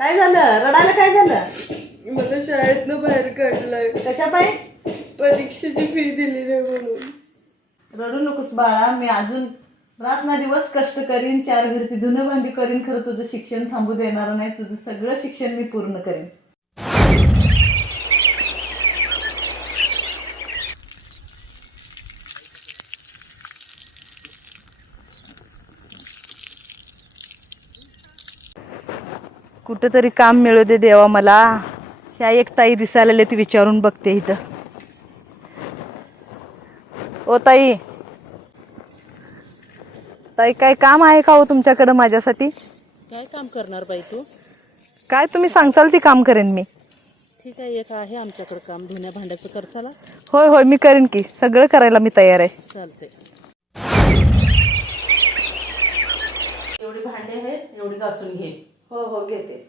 काय झालं? रडायला काय झालं? मला शाळेतनं बाहेर काढलंय. कशा पाय? परीक्षेची फी दिली नाही म्हणून. रडू नकोस बाळा, मी अजून रात ना दिवस कष्ट करीन, 4 घरची धुणं भांडी करीन, खरं तुझं शिक्षण थांबू देणार नाही. तुझं सगळं शिक्षण मी पूर्ण करेन. कुठंतरी काम मिळू दे देवा मला. ह्या एक ताई दिसायला ती विचारून बघते इथं. ओ ताई, ताई काय काम आहे का हो तुमच्याकडं माझ्यासाठी? काय काम करणार बाई तू? काय तुम्ही सांगचाल ती काम करेन मी. ठीक आहे, एक आहे आमच्याकडे काम, धुण्या भांड्याचं कर. चला. होय होय, मी करेन की, सगळं करायला मी तयार आहे. चालते. एवढी भांडे आहेत, एवढी घासून घे. हो हो, घेते.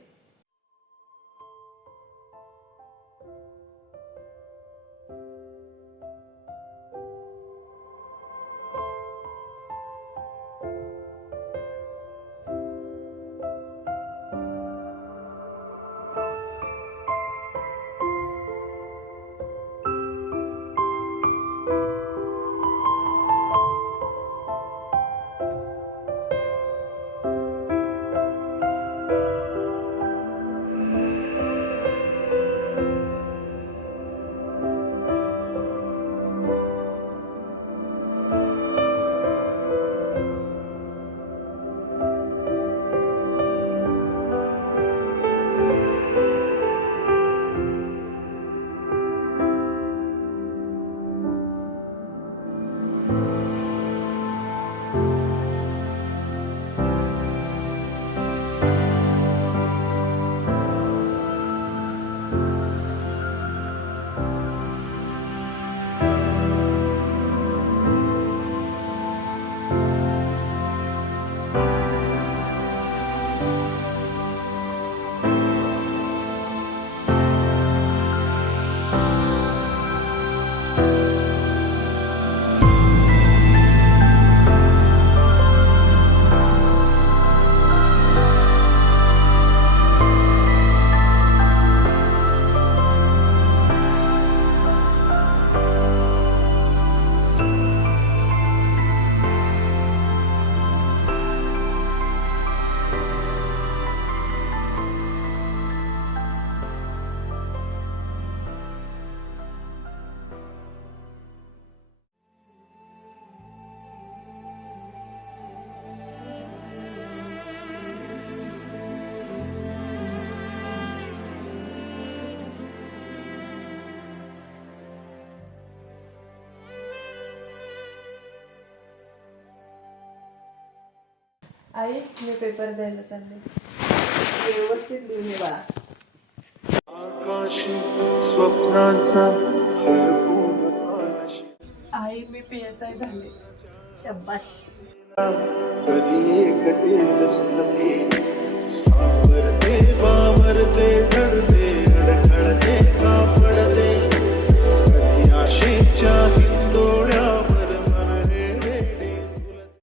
आई, मी पेपर द्यायला चालले. व्यवस्थित लिहून ये बाळा. स्वप्नांचा आई, मी PSI झाले. शब्बाश. कधी एकटेच